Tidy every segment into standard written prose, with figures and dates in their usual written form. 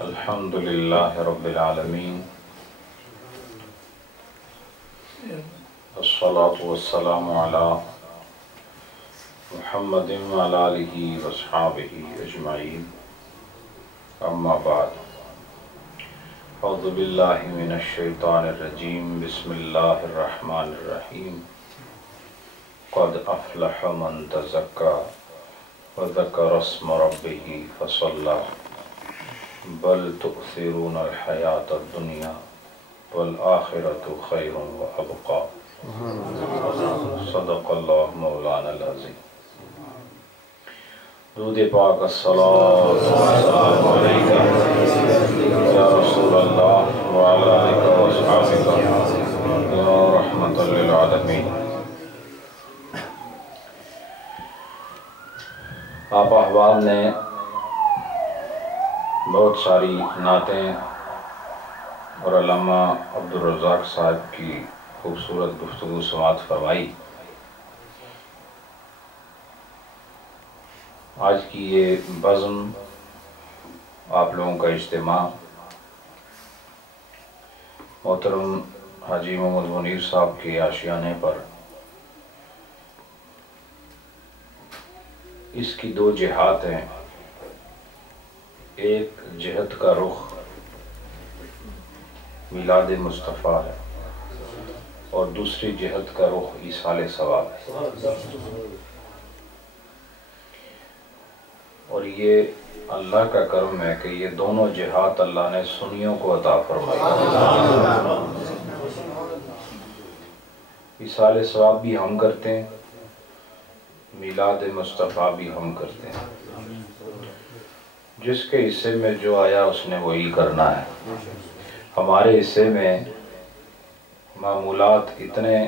الحمدللہ رب العالمین الصلاة والسلام علی محمد وعلی آلہ واصحابہ اجمعین اما بعد اعوذ باللہ من الشیطان الرجیم بسم اللہ الرحمن الرحیم قد افلح من تزکا وذکر اسم ربہ فصلی بل تؤثرون الحیاة الدنیا والآخرۃ خیر وابقی صدق اللہ مولانا العظیم۔ درود پاک الصلاۃ والسلام علیک یا رسول اللہ وعلی آلہ واصحابہ یا رحمۃ للعالمین۔ آپ احباب نے بہت ساری نعتیں اور علامہ عبدالرزاق صاحب کی خوبصورت گفتگو سماعت فرمائی۔ آج کی یہ بزم آپ لوگوں کا اجتماع محترم حاجی محمد منیر صاحب کے آشیانے پر اس کی دو جہات ہیں، ایک جہت کا رخ میلاد مصطفیٰ ہے اور دوسری جہت کا رخ ایصال ثواب ہے، اور یہ اللہ کا کرم ہے کہ یہ دونوں جہات اللہ نے سنیوں کو عطا فرمائی۔ ایصال ثواب بھی ہم کرتے ہیں، میلاد مصطفیٰ بھی ہم کرتے ہیں۔ جس کے حصے میں جو آیا اس نے وہی کرنا ہے۔ ہمارے حصے میں معمولات اتنے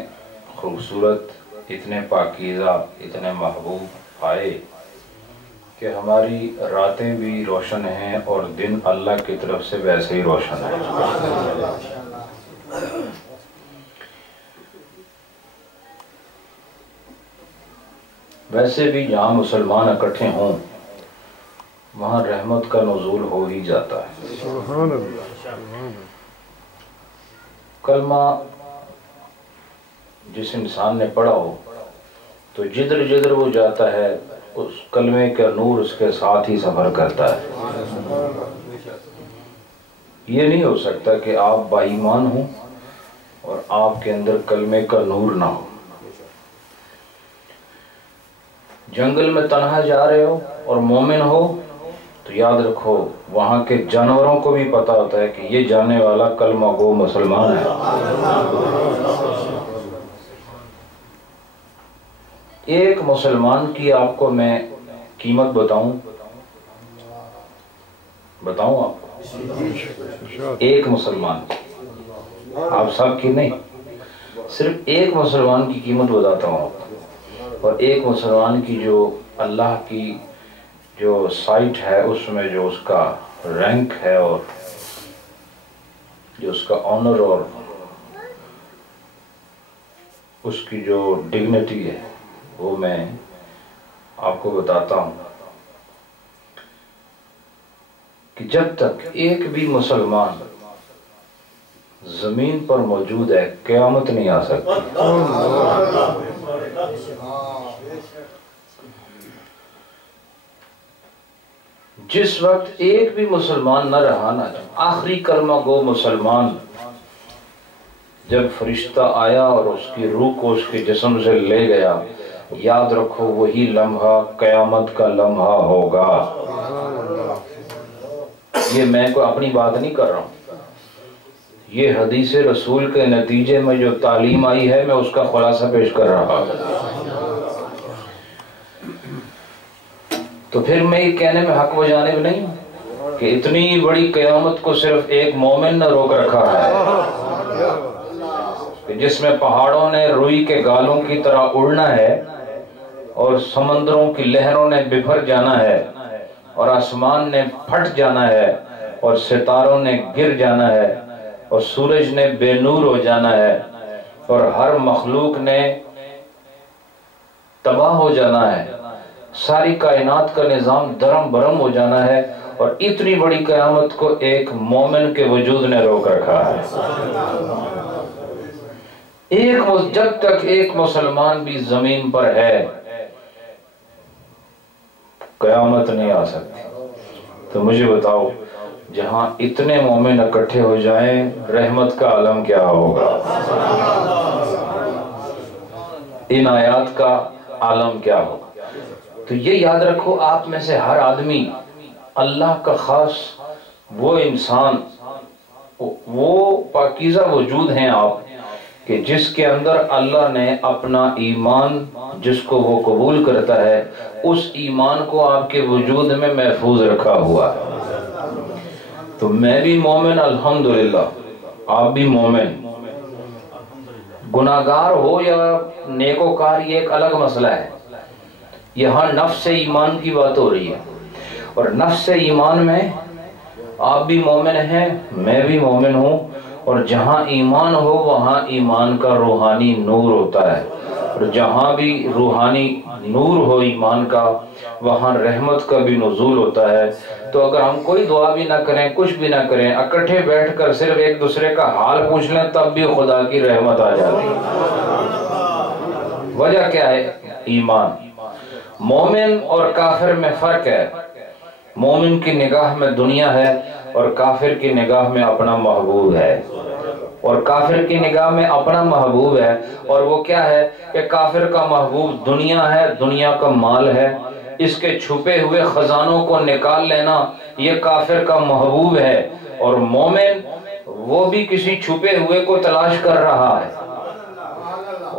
خوبصورت، اتنے پاکیزہ، اتنے محبوب آئے کہ ہماری راتیں بھی روشن ہیں اور دن اللہ کی طرف سے ویسے ہی روشن ہے۔ ویسے بھی جہاں مسلمان اکٹھے ہوں وہاں رحمت کا نزول ہو ہی جاتا ہے۔ سبحان اللہ۔ کلمہ جس انسان نے پڑھا ہو تو جدھر جدھر وہ جاتا ہے اس کلمے کا نور اس کے ساتھ ہی سفر کرتا ہے۔ یہ نہیں ہو سکتا کہ آپ با ایمان ہوں اور آپ کے اندر کلمے کا نور نہ ہو۔ جنگل میں تنہا جا رہے ہو اور مومن ہو تو یاد رکھو وہاں کے جانوروں کو بھی پتا ہوتا ہے کہ یہ جانے والا کلمہ گو مسلمان ہے۔ ایک مسلمان کی آپ کو میں قیمت بتاؤں آپ کو، ایک مسلمان کی، آپ سب کی نہیں، صرف ایک مسلمان کی قیمت بتاتا ہوں آپ کو، اور ایک مسلمان کی جو اللہ کی جو سائٹ ہے اس میں جو اس کا رینک ہے اور جو اس کا آنر اور اس کی جو ڈگنیٹی ہے وہ میں آپ کو بتاتا ہوں کہ جب تک ایک بھی مسلمان زمین پر موجود ہے قیامت نہیں آ سکتی۔ جس وقت ایک بھی مسلمان نہ رہا نا، آخری کلمہ گو مسلمان جب فرشتہ آیا اور اس کی روح کو اس کے جسم سے لے گیا، یاد رکھو وہی لمحہ قیامت کا لمحہ ہوگا۔ یہ میں کوئی اپنی بات نہیں کر رہا ہوں، یہ حدیث رسول کے نتیجے میں جو تعلیم آئی ہے میں اس کا خلاصہ پیش کر رہا ہوں۔ تو پھر میں یہ کہنے میں حق و جانب نہیں ہوں کہ اتنی بڑی قیامت کو صرف ایک مومن نے روک رکھا ہے کہ جس میں پہاڑوں نے روئی کے گالوں کی طرح اڑنا ہے اور سمندروں کی لہروں نے بفر جانا ہے اور آسمان نے پھٹ جانا ہے اور ستاروں نے گر جانا ہے اور سورج نے بے نور ہو جانا ہے اور ہر مخلوق نے تباہ ہو جانا ہے، ساری کائنات کا نظام درم برم ہو جانا ہے اور اتنی بڑی قیامت کو ایک مومن کے وجود نے روک رکھا ہے۔ جب تک ایک مسلمان بھی زمین پر ہے قیامت نہیں آ سکتی۔ تو مجھے بتاؤ جہاں اتنے مومن اکٹھے ہو جائیں رحمت کا عالم کیا ہوگا، ان آیات کا عالم کیا ہوگا۔ تو یہ یاد رکھو آپ میں سے ہر آدمی اللہ کا خاص وہ انسان، وہ پاکیزہ وجود ہیں آپ کہ جس کے اندر اللہ نے اپنا ایمان جس کو وہ قبول کرتا ہے اس ایمان کو آپ کے وجود میں محفوظ رکھا ہوا ہے۔ تو میں بھی مومن الحمدللہ، آپ بھی مومن، گناہگار ہو یا نیکوکار یہ ایک الگ مسئلہ ہے۔ یہاں نفس ایمان کی بات ہو رہی ہے، اور نفس ایمان میں آپ بھی مومن ہیں میں بھی مومن ہوں، اور جہاں ایمان ہو وہاں ایمان کا روحانی نور ہوتا ہے، اور جہاں بھی روحانی نور ہو ایمان کا وہاں رحمت کا بھی نزول ہوتا ہے۔ تو اگر ہم کوئی دعا بھی نہ کریں کچھ بھی نہ کریں، اکٹھے بیٹھ کر صرف ایک دوسرے کا حال پوچھ لیں تب بھی خدا کی رحمت آ جاتی ہے۔ وجہ کیا ہے؟ ایمان۔ مومن اور کافر میں فرق ہے، مومن کی نگاہ میں دنیا ہے اور کافر کی نگاہ میں اپنا محبوب ہے، اور کافر کی نگاہ میں اپنا محبوب ہے، اور وہ کیا ہے کہ کافر کا محبوب دنیا ہے، دنیا کا مال ہے، اس کے چھپے ہوئے خزانوں کو نکال لینا یہ کافر کا محبوب ہے، اور مومن وہ بھی کسی چھپے ہوئے کو تلاش کر رہا ہے،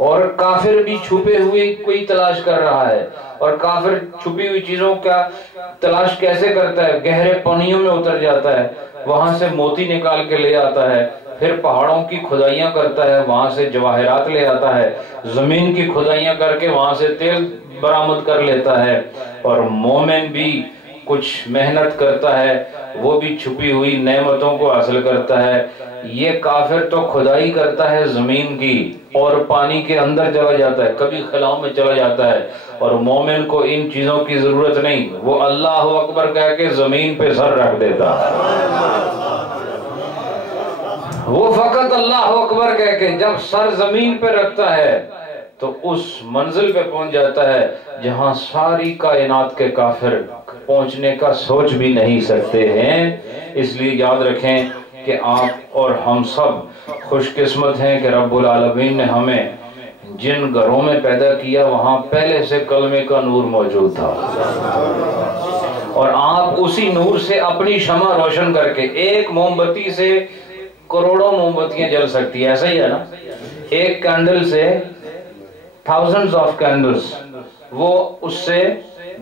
اور کافر بھی چھپے ہوئے کوئی تلاش کر رہا ہے۔ اور کافر چھپی ہوئی چیزوں کا تلاش کیسے کرتا ہے؟ گہرے پانیوں میں اتر جاتا ہے، وہاں سے موتی نکال کے لے آتا ہے، پھر پہاڑوں کی کھدائیاں کرتا ہے، وہاں سے جواہرات لے آتا ہے، زمین کی کھدائیاں کر کے وہاں سے تیل برآمد کر لیتا ہے۔ اور مومن بھی کچھ محنت کرتا ہے، وہ بھی چھپی ہوئی نعمتوں کو حاصل کرتا ہے۔ یہ کافر تو کھدائی کرتا ہے زمین کی اور پانی کے اندر چلا جاتا ہے، کبھی خلاؤں میں چلا جاتا ہے، اور مومن کو ان چیزوں کی ضرورت نہیں، وہ اللہ اکبر کہہ کے زمین پہ سر رکھ دیتا ہے۔ وہ فقط اللہ اکبر کہہ کے جب سر زمین پہ رکھتا ہے تو اس منزل پہ پہنچ جاتا ہے جہاں ساری کائنات کے کافر پہنچنے کا سوچ بھی نہیں سکتے ہیں۔ اس لیے یاد رکھیں کہ آپ اور ہم سب خوش قسمت ہیں کہ رب العالمین نے ہمیں جن گھروں میں پیدا کیا وہاں پہلے سے کلمے کا نور موجود تھا، اور آپ اسی نور سے اپنی شمع روشن کر کے، ایک موم بتی سے کروڑوں موم بتیاں جل سکتی ہے، ایسا ہی ہے نا؟ ایک کینڈل سے thousands of candles وہ اس سے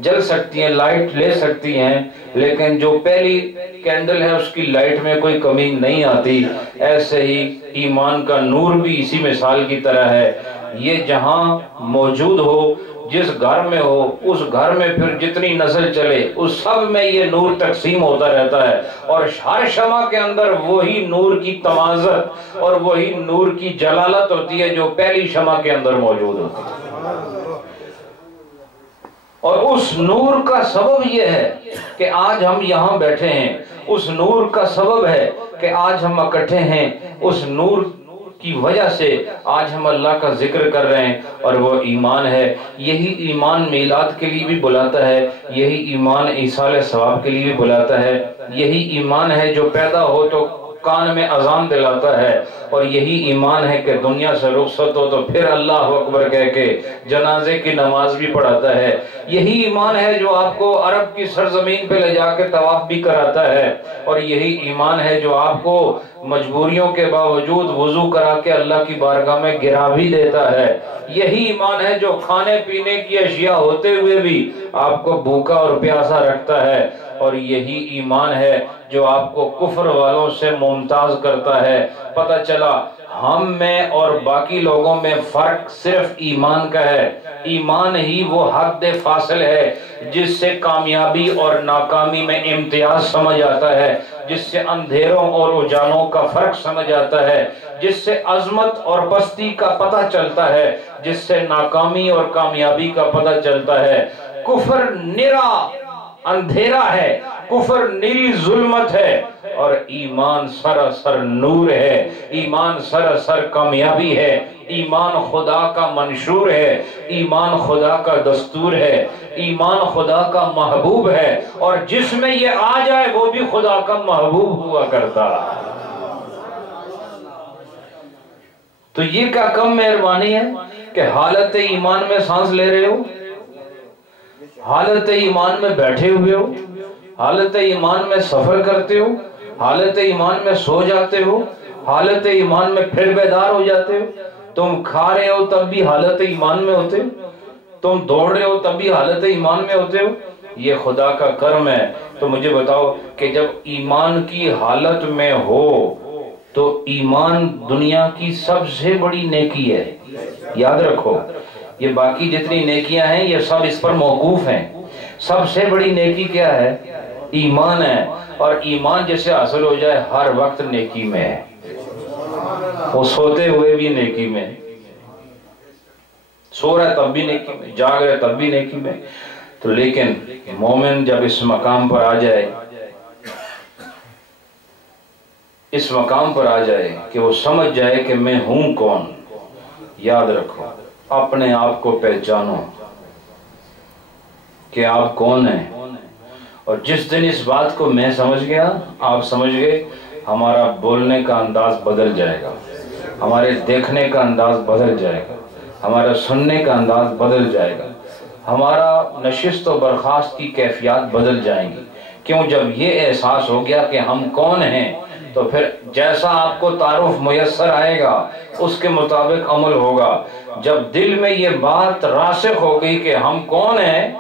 جل سکتی ہیں، لائٹ لے سکتی ہیں، لیکن جو پہلی کینڈل ہے اس کی لائٹ میں کوئی کمی نہیں آتی۔ ایسے ہی ایمان کا نور بھی اسی مثال کی طرح ہے، یہ جہاں موجود ہو، جس گھر میں ہو، اس گھر میں پھر جتنی نسل چلے اس سب میں یہ نور تقسیم ہوتا رہتا ہے، اور ہر شمع کے اندر وہی نور کی تمازت اور وہی نور کی جلالت ہوتی ہے جو پہلی شمع کے اندر موجود ہوتی ہے۔ اور اس نور کا سبب یہ ہے کہ آج ہم یہاں بیٹھے ہیں، اس نور کا سبب ہے کہ آج ہم اکٹھے ہیں، اس نور کی وجہ سے آج ہم اللہ کا ذکر کر رہے ہیں، اور وہ ایمان ہے۔ یہی ایمان میلاد کے لیے بھی بلاتا ہے، یہی ایمان ایصال ثواب کے لیے بھی بلاتا ہے، یہی ایمان ہے جو پیدا ہو تو کان میں اذان دلاتا ہے، اور یہی ایمان ہے کہ دنیا سے رخصت ہو تو پھر اللہ اکبر کہہ کے جنازے کی نماز بھی پڑھاتا ہے، یہی ایمان ہے جو آپ کو عرب کی سرزمین پہ لے جا کے طواف بھی کراتا ہے، اور یہی ایمان ہے جو آپ کو مجبوریوں کے باوجود وضو کرا کے اللہ کی بارگاہ میں گرا بھی دیتا ہے، یہی ایمان ہے جو کھانے پینے کی اشیاء ہوتے ہوئے بھی آپ کو بھوکا اور پیاسا رکھتا ہے، اور یہی ایمان ہے جو آپ کو کفر والوں سے ممتاز کرتا ہے۔ پتہ چلا ہم میں اور باقی لوگوں میں فرق صرف ایمان کا ہے، ایمان ہی وہ حد فاصل ہے جس سے کامیابی اور ناکامی میں امتیاز سمجھ آتا ہے، جس سے اندھیروں اور اجالوں کا فرق سمجھ آتا ہے، جس سے عظمت اور پستی کا پتہ چلتا ہے، جس سے ناکامی اور کامیابی کا پتہ چلتا ہے۔ کفر نرا اندھیرا ہے، کفر نیری ظلمت ہے، اور ایمان سراسر نور ہے، ایمان سراسر کامیابی ہے، ایمان خدا کا منشور ہے، ایمان خدا کا دستور ہے، ایمان خدا کا محبوب ہے، اور جس میں یہ آ جائے وہ بھی خدا کا محبوب ہوا کرتا۔ تو یہ کیا کم مہربانی ہے کہ حالت ایمان میں سانس لے رہے ہو، حالت ایمان میں بیٹھے ہوئے ہو، حالت ایمان میں سفر کرتے ہو، حالت ایمان میں سو جاتے ہو، حالت ایمان میں پھر بیدار ہو جاتے ہو، تم کھا رہے ہو تب بھی حالت ایمان میں ہوتے ہو، تم دوڑ رہے ہو تب بھی حالت ایمان میں ہوتے ہو۔ یہ خدا کا کرم ہے۔ تو مجھے بتاؤ کہ جب ایمان کی حالت میں ہو تو ایمان دنیا کی سب سے بڑی نیکی ہے۔ یاد رکھو، یہ باقی جتنی نیکیاں ہیں یہ سب اس پر موقوف ہیں۔ سب سے بڑی نیکی کیا ہے؟ ایمان ہے، اور ایمان جسے حاصل ہو جائے ہر وقت نیکی میں ہے، وہ سوتے ہوئے بھی نیکی میں، سو رہا ہے تب بھی نیکی میں، جاگ رہا ہے تب بھی نیکی میں۔ تو لیکن مومن جب اس مقام پر آ جائے، اس مقام پر آ جائے کہ وہ سمجھ جائے کہ میں ہوں کون، یاد رکھو اپنے آپ کو پہچانو کہ آپ کون ہیں، اور جس دن اس بات کو میں سمجھ گیا، آپ سمجھ گئے، ہمارا بولنے کا انداز بدل جائے گا، ہمارے دیکھنے کا انداز بدل جائے گا، ہمارا سننے کا انداز بدل جائے گا، ہمارا نشست و برخاست کی کیفیات بدل جائیں گی۔ کیوں؟ جب یہ احساس ہو گیا کہ ہم کون ہیں، تو پھر جیسا آپ کو تعارف میسر آئے گا اس کے مطابق عمل ہوگا۔ جب دل میں یہ بات راسخ ہو گئی کہ ہم کون ہیں،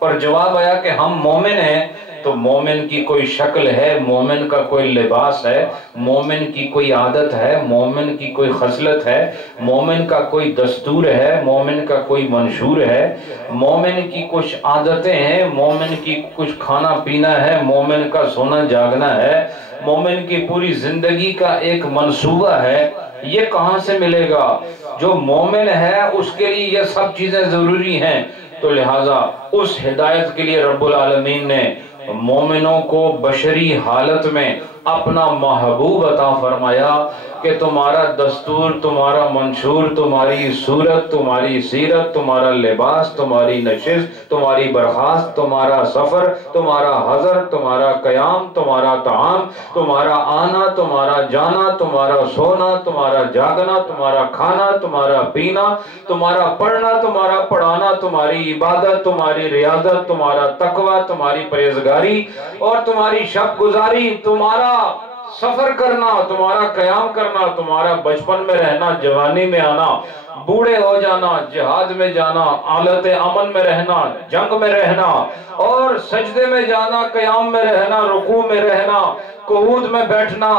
پر جواب آیا کہ ہم مومن ہیں، تو مومن کی کوئی شکل ہے، مومن کا کوئی لباس ہے، مومن کی کوئی عادت ہے، مومن کی کوئی خصلت ہے، مومن کا کوئی دستور ہے، مومن کا کوئی منشور ہے، مومن کی کچھ عادتیں ہیں، مومن کی کچھ کھانا پینا ہے، مومن کا سونا جاگنا ہے، مومن کی پوری زندگی کا ایک منصوبہ ہے۔ یہ کہاں سے ملے گا؟ جو مومن ہے اس کے لیے یہ سب چیزیں ضروری ہیں۔ تو لہٰذا اس ہدایت کے لیے رب العالمین نے مومنوں کو بشری حالت میں اپنا محبوب عطا فرمایا کہ تمہارا دستور، تمہارا منشور، تمہاری صورت، تمہاری سیرت، تمہارا لباس، تمہاری نشست، تمہاری برخاست، تمہارا سفر، تمہارا حضر، تمہارا قیام، تمہارا طعام، تمہارا آنا، تمہارا جانا، تمہارا سونا، تمہارا جاگنا، تمہارا کھانا، تمہارا پینا، تمہارا پڑھنا، تمہارا پڑھانا، تمہاری عبادت، تمہاری ریاضت، تمہارا تقوی، تمہاری پرہیزگاری اور تمہاری شب گزاری، تمہارا سفر کرنا، تمہارا قیام کرنا، تمہارا بچپن میں رہنا، جوانی میں آنا، بوڑھے ہو جانا، جہاد میں جانا، حالت امن میں رہنا، جنگ میں رہنا، اور سجدے میں جانا، قیام میں رہنا، رکوع میں رہنا، قعود میں بیٹھنا،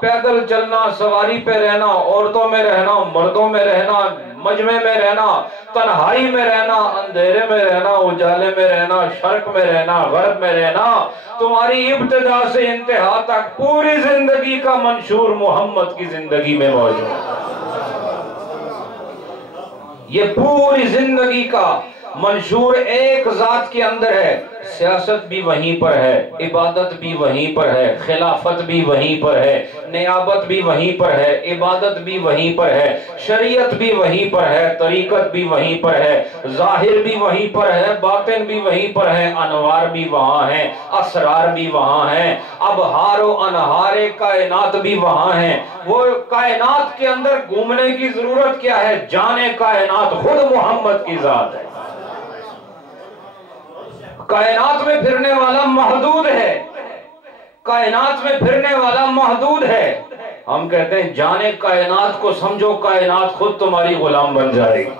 پیدل چلنا، سواری پہ رہنا، عورتوں میں رہنا، مردوں میں رہنا، مجمع میں رہنا، تنہائی میں رہنا، اندھیرے میں رہنا، اجالے میں رہنا، شرق میں رہنا، غرب میں رہنا، تمہاری ابتدا سے انتہا تک پوری زندگی کا منشور محمد کی زندگی میں موجود ہے۔ یہ پوری زندگی کا منشور ایک ذات کے اندر ہے۔ سیاست بھی وہیں پر ہے، عبادت بھی وہیں پر ہے، خلافت بھی وہیں پر ہے، نیابت بھی وہیں پر ہے، عبادت بھی وہیں پر ہے، شریعت بھی وہیں پر ہے، طریقت بھی وہیں پر ہے، ظاہر بھی وہیں پر ہے، باطن بھی وہیں پر ہے، انوار بھی وہاں ہیں، اسرار بھی وہاں ہیں، ابہار و انہار کائنات بھی وہاں ہیں۔ وہ کائنات کے اندر گھومنے کی ضرورت کیا ہے؟ جانے کائنات خود محمد کی ذات ہے۔ کائنات میں پھرنے والا محدود ہے، کائنات میں پھرنے والا محدود ہے۔ ہم کہتے ہیں جانے کائنات کو سمجھو، کائنات خود تمہاری غلام بن جائے گی۔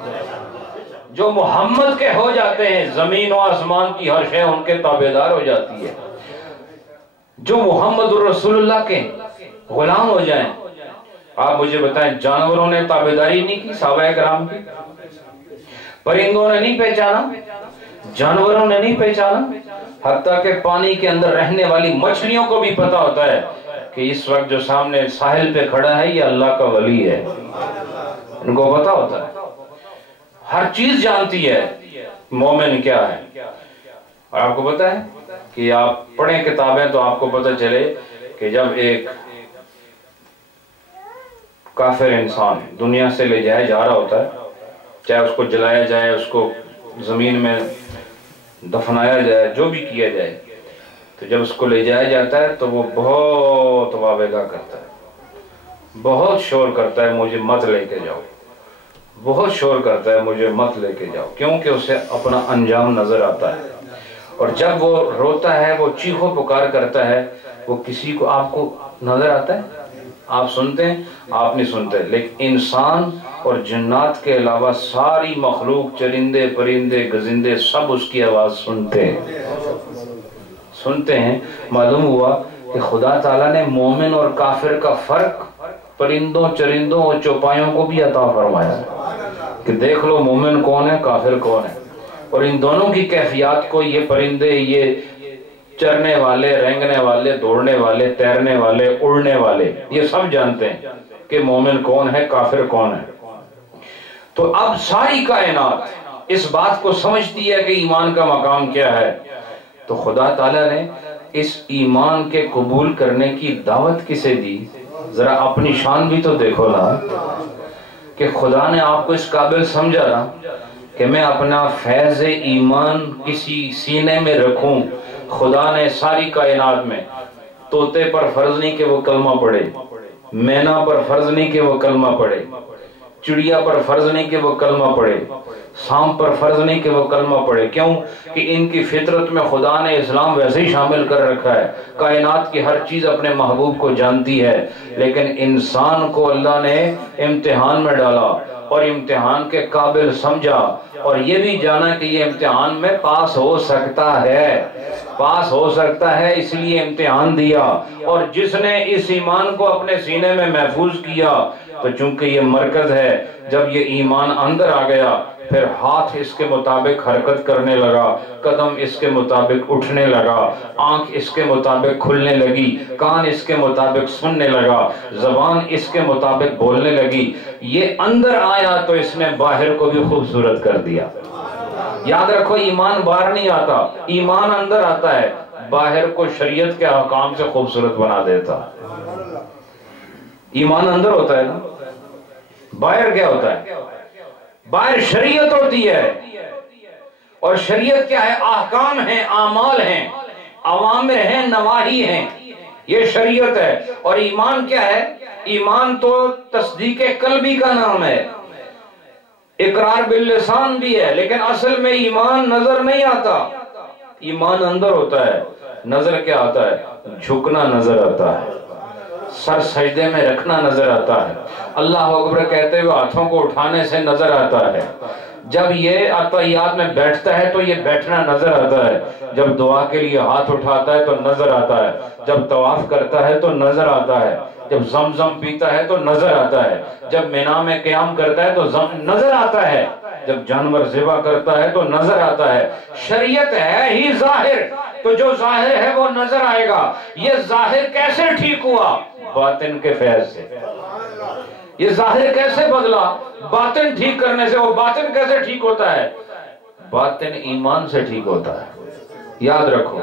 جو محمد کے ہو جاتے ہیں، زمین و آسمان کی ہر شے ان کے تابعدار ہو جاتی ہے۔ جو محمد رسول اللہ کے غلام ہو جائیں۔ آپ مجھے بتائیں، جانوروں نے تابعداری نہیں کی صحابہ کرام کی؟ پرندوں نے نہیں پہچانا، جانوروں نے نہیں پہچانا، حتیٰ کہ پانی کے اندر رہنے والی مچھلیوں کو بھی پتا ہوتا ہے کہ اس وقت جو سامنے ساحل پہ کھڑا ہے یہ اللہ کا ولی ہے، ان کو پتا ہوتا ہے، ہر چیز جانتی ہے مومن کیا ہے۔ اور آپ کو پتا ہے کہ آپ پڑھیں کتابیں تو آپ کو پتہ چلے کہ جب ایک کافر انسان دنیا سے لے جایا جا رہا ہوتا ہے، چاہے اس کو جلایا جائے، اس کو زمین میں دفنایا جائے، جو بھی کیا جائے، تو جب اس کو لے جایا جاتا ہے تو وہ بہت واویلا کرتا ہے، بہت شور کرتا ہے، مجھے مت لے کے جاؤ، بہت شور کرتا ہے، مجھے مت لے کے جاؤ، کیونکہ اسے اپنا انجام نظر آتا ہے۔ اور جب وہ روتا ہے، وہ چیخو پکار کرتا ہے، وہ کسی کو آپ کو نظر آتا ہے؟ آپ سنتے ہیں؟ آپ نہیں سنتے، لیکن انسان اور جنات کے علاوہ ساری مخلوق، چرندے پرندے گزندے، سب اس کی آواز سنتے ہیں۔ معلوم ہوا کہ خدا تعالیٰ نے مومن اور کافر کا فرق پرندوں چرندوں اور چوپایوں کو بھی عطا فرمایا کہ دیکھ لو مومن کون ہے، کافر کون ہے، اور ان دونوں کی کیفیات کو یہ پرندے، یہ چرنے والے، رینگنے والے، دوڑنے والے، تیرنے والے، اڑنے والے، یہ سب جانتے ہیں کہ مومن کون ہے، کافر کون ہے۔ تو اب ساری کائنات اس بات کو سمجھتی ہے کہ ایمان کا مقام کیا ہے، تو خدا تعالیٰ نے اس ایمان کے قبول کرنے کی دعوت کسے دی؟ ذرا اپنی شان بھی تو دیکھو نا، کہ خدا نے آپ کو اس قابل سمجھا نا کہ میں اپنا فیض ایمان کسی سینے میں رکھوں۔ خدا نے ساری کائنات میں طوطے پر فرض نہیں کہ وہ کلمہ پڑھے، مینا پر فرض نہیں کہ وہ کلمہ پڑھے، چڑیا پر فرض نہیں کہ وہ کلمہ پڑھے، سانپ پر فرض نہیں کہ وہ کلمہ پڑھے۔ کیوں؟ کہ ان کی فطرت میں خدا نے اسلام ویسے ہی شامل کر رکھا ہے۔ کائنات کی ہر چیز اپنے محبوب کو جانتی ہے، لیکن انسان کو اللہ نے امتحان میں ڈالا اور امتحان کے قابل سمجھا، اور یہ بھی جانا کہ یہ امتحان میں پاس ہو سکتا ہے، پاس ہو سکتا ہے، اس لیے امتحان دیا۔ اور جس نے اس ایمان کو اپنے سینے میں محفوظ کیا، تو چونکہ یہ مرکز ہے، جب یہ ایمان اندر آ گیا، پھر ہاتھ اس کے مطابق حرکت کرنے لگا، قدم اس کے مطابق اٹھنے لگا، آنکھ اس کے مطابق کھلنے لگی، کان اس کے مطابق سننے لگا، زبان اس کے مطابق بولنے لگی۔ یہ اندر آیا تو اس نے باہر کو بھی خوبصورت کر دیا۔ یاد رکھو، ایمان باہر نہیں آتا، ایمان اندر آتا ہے، باہر کو شریعت کے احکام سے خوبصورت بنا دیتا۔ ایمان اندر ہوتا ہے نا، باہر کیا ہوتا ہے؟ باہر شریعت ہوتی ہے، اور شریعت کیا ہے؟ احکام ہیں، اعمال ہیں، اوامر ہیں، نواہی ہیں، یہ شریعت ہے۔ اور ایمان کیا ہے؟ ایمان تو تصدیق قلبی کا نام ہے، اقرار باللسان بھی ہے، لیکن اصل میں ایمان نظر نہیں آتا، ایمان اندر ہوتا ہے۔ نظر کیا آتا ہے؟ جھکنا نظر آتا ہے، سر سجدے میں رکھنا نظر آتا ہے، اللہ اکبر کہتے ہوئے ہاتھوں کو اٹھانے سے نظر آتا ہے، جب یہ عطیات میں بیٹھتا ہے تو یہ بیٹھنا نظر آتا ہے، جب دعا کے لیے ہاتھ اٹھاتا ہے تو نظر آتا ہے، جب طواف کرتا ہے تو نظر آتا ہے، جب زمزم پیتا ہے تو نظر آتا ہے، جب مینا میں قیام کرتا ہے تو نظر آتا ہے، جب جانور ذبح کرتا ہے تو نظر آتا ہے۔ شریعت ہے ہی ظاہر، تو جو ظاہر ہے وہ نظر آئے گا۔ یہ ظاہر کیسے ٹھیک ہوا؟ باطن کے فیض سے۔ یہ ظاہر کیسے بدلا؟ باطن ٹھیک کرنے سے۔ وہ باطن کیسے ٹھیک ہوتا ہے؟ باطن ایمان سے ٹھیک ہوتا ہے، یاد رکھو۔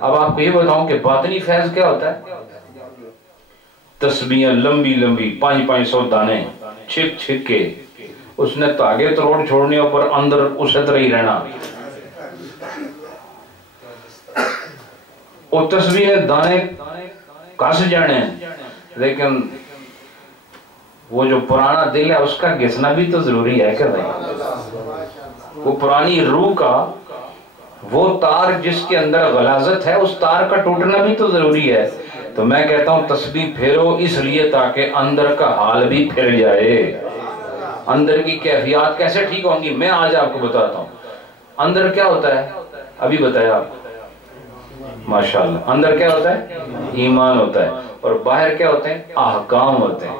اب آپ کو یہ بتاؤں کہ باطنی فیض کیا ہوتا ہے؟ تسبیحیں لمبی لمبی 500 دانے چھک چھک کے، اس نے تاگے تروڑ چھوڑنے پر اندر اسے طرح ہی رہنا۔ وہ تسبیح دانے کس جانے، لیکن وہ جو پرانا دل ہے اس کا گھسنا بھی تو ضروری ہے کہ نہیں؟ وہ پرانی روح کا وہ تار جس کے اندر غلاظت ہے، اس تار کا ٹوٹنا بھی تو ضروری ہے۔ تو میں کہتا ہوں تسبیح پھیرو اس لیے تاکہ اندر کا حال بھی پھر جائے۔ اندر کی کیفیات کیسے ٹھیک ہوں گی؟ میں آج آپ کو بتاتا ہوں۔ اندر کیا ہوتا ہے؟ ابھی بتایا آپ کو، ماشاءاللہ۔ اندر کیا ہوتا ہے؟ ایمان ہوتا ہے، اور باہر کیا ہوتے ہیں؟ احکام ہوتے ہیں۔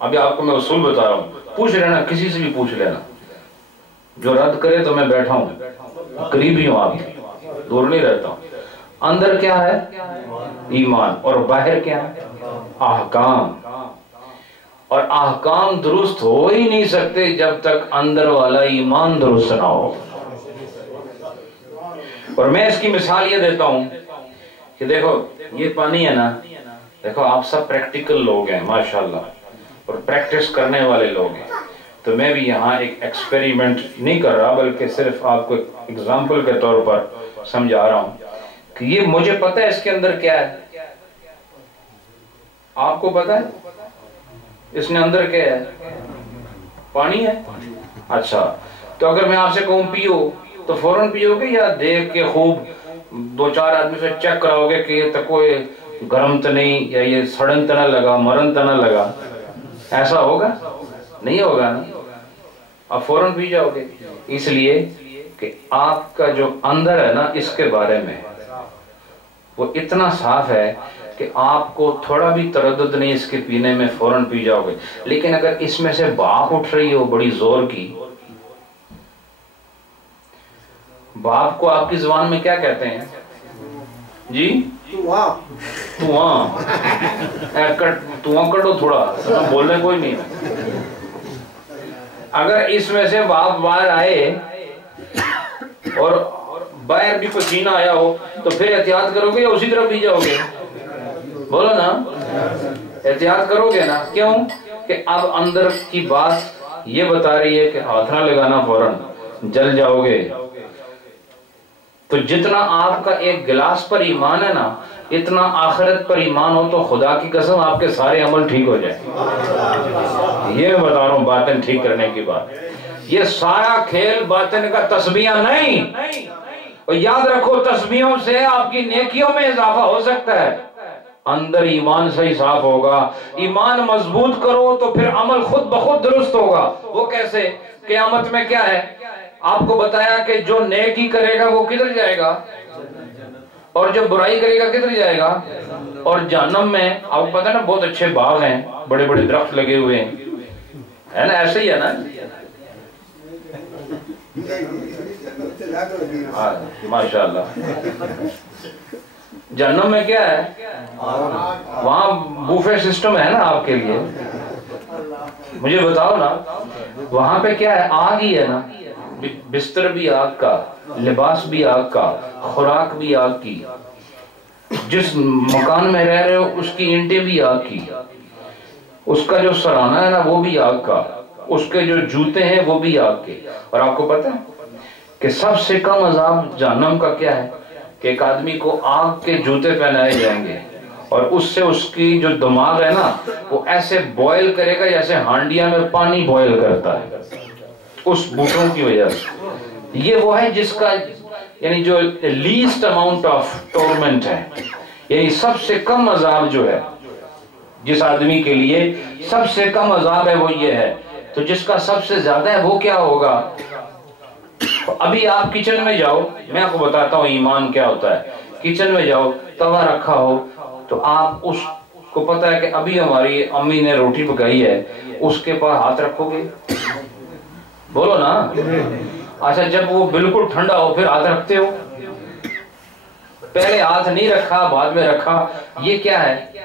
ابھی آپ کو میں اصول بتا رہا ہوں، پوچھ لینا، کسی سے بھی پوچھ لینا، جو رد کرے تو میں بیٹھا ہوں، قریبی ہوں، آپ دور نہیں رہتا ہوں۔ اندر کیا ہے؟ ایمان، اور باہر کیا ہے؟ احکام۔ اور احکام درست ہو ہی نہیں سکتے جب تک اندر والا ایمان درست نہ ہو۔ اور میں اس کی مثال یہ دیتا ہوں کہ دیکھو یہ پانی ہے نا، دیکھو آپ سب پریکٹیکل لوگ ہیں ماشاءاللہ اور پریکٹس کرنے والے لوگ ہیں، تو میں بھی یہاں ایک ایکسپیریمنٹ نہیں کر رہا بلکہ صرف آپ کو اگزامپل کے طور پر سمجھا رہا ہوں کہ یہ مجھے پتہ ہے اس کے اندر کیا ہے، آپ کو پتہ ہے اس میں اندر کیا ہے؟ پانی ہے۔ اچھا تو اگر میں آپ سے کہوں پیو تو فوراً پیو گے یا دیکھ کے خوب دو چار آدمی سے چیک کراؤ گے کہ یہ تو کوئی گرم تو نہیں یا یہ سڑن تو نہ لگا مرن تو نہ لگا؟ ایسا ہوگا؟ نہیں ہوگا نا، آپ فوراً پی جاؤ گے، اس لیے کہ آپ کا جو اندر ہے نا اس کے بارے میں وہ اتنا صاف ہے کہ آپ کو تھوڑا بھی تردد نہیں اس کے پینے میں، فوراً پی جاؤ گے۔ لیکن اگر اس میں سے بھاپ اٹھ رہی ہو بڑی زور کی، بھاپ کو آپ کی زبان میں کیا کہتے ہیں جی؟ تواں کٹو تھوڑا، بولنے کوئی نہیں۔ اگر اس میں سے بھاپ باہر آئے اور باہر بھی پسینہ آیا ہو تو پھر احتیاط کرو گے یا اسی طرح پی جاؤ گے؟ بولو نا، احتیاط کرو گے نا، کیوں کہ اب اندر کی بات یہ بتا رہی ہے کہ ہاتھ نہ لگانا، فوراً جل جاؤ گے۔ تو جتنا آپ کا ایک گلاس پر ایمان ہے نا، اتنا آخرت پر ایمان ہو تو خدا کی قسم آپ کے سارے عمل ٹھیک ہو جائیں۔ یہ میں بتا رہا ہوں باطن ٹھیک کرنے کی بات، یہ سارا کھیل باطن کا تسبیحاں نہیں، اور یاد رکھو تسبیحوں سے آپ کی نیکیوں میں اضافہ ہو سکتا ہے، اندر ایمان صحیح صاف ہوگا۔ ایمان مضبوط کرو تو پھر عمل خود بخود درست ہوگا۔ وہ کیسے؟ قیامت میں کیا ہے آپ کو بتایا کہ جو نیکی کرے گا وہ کدھر جائے گا، اور جو برائی کرے گا کدھر جائے گا؟ اور جہنم میں آپ کو پتا نا بہت اچھے باغ ہیں، بڑے بڑے درخت لگے ہوئے ہیں، ہے نا؟ ایسے ہی ہے نا، ماشاءاللہ۔ جہنم میں کیا ہے؟ وہاں بوفے سسٹم ہے نا آپ کے لیے، مجھے بتاؤ نا وہاں پہ کیا ہے؟ آگ ہی ہے نا، بستر بھی آگ کا، لباس بھی آگ کا، خوراک بھی آگ کی، جس مکان میں رہ رہے ہو اس کی اینٹیں بھی آگ کی، اس کا جو سرانہ ہے نا وہ بھی آگ کا، اس کے جو جوتے ہیں وہ بھی آگ کے۔ اور آپ کو پتہ ہے کہ سب سے کم عذاب جہنم کا کیا ہے؟ کہ ایک آدمی کو آگ کے جوتے پہنائے جائیں گے اور اس سے اس کی جو دماغ ہے نا وہ ایسے بوائل کرے گا جیسے ہانڈیا میں پانی بوائل کرتا ہے اس بوٹوں کی وجہ سے۔ یہ وہ ہے جس کا یعنی جو لیسٹ اماؤنٹ آف ٹورمنٹ ہے، یعنی سب سے کم عذاب جو ہے جس آدمی کے لیے سب سے کم عذاب ہے وہ یہ ہے۔ تو جس کا سب سے زیادہ ہے وہ کیا ہوگا؟ ابھی آپ کچن میں جاؤ، میں آپ کو بتاتا ہوں ایمان کیا ہوتا ہے۔ کچن میں جاؤ، توا رکھا ہو تو آپ اس کو پتا ہے کہ ابھی ہماری امی نے روٹی پکائی ہے، اس کے پاس ہاتھ رکھو گے؟ بولو نا۔ اچھا جب وہ بالکل ٹھنڈا ہو پھر ہاتھ رکھتے ہو؟ پہلے ہاتھ نہیں رکھا بعد میں رکھا، یہ کیا ہے؟